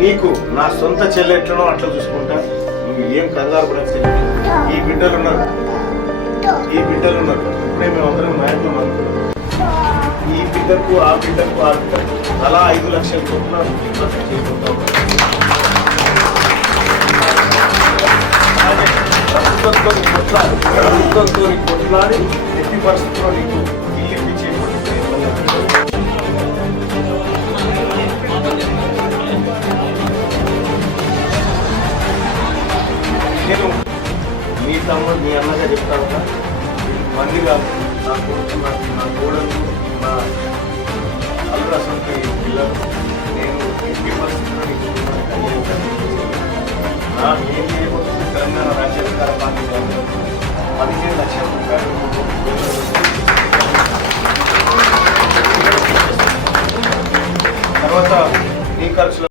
నీకు నా సొంత చెల్లి ఎట్లనో అట్లా చూసుకుంటా. నువ్వు ఏం కంగారు పడక చెల్లి. ఈ బిడ్డలు ఉన్నారు, ఇప్పుడే మేము అందరం నాయకులు అనుకున్నాం. ఈ బిడ్డకు ఆ బిడ్డకు అలా 5 లక్షల చొప్పున చేయబోతాం. ప్రభుత్వంతో కొట్లాడి ఎట్టి పరిస్థితుల్లో నీకు ఇల్లు ఇప్పించేటువంటి నేను మీ తమ్ముడు మీ అన్నగా చెప్తాను. మంది కాదు, నా కొడుకు, నా కోడలు, నా అల్లుడు అసలు పిల్లలు. నేను ఎట్టి పరిస్థితుల్లో నీకు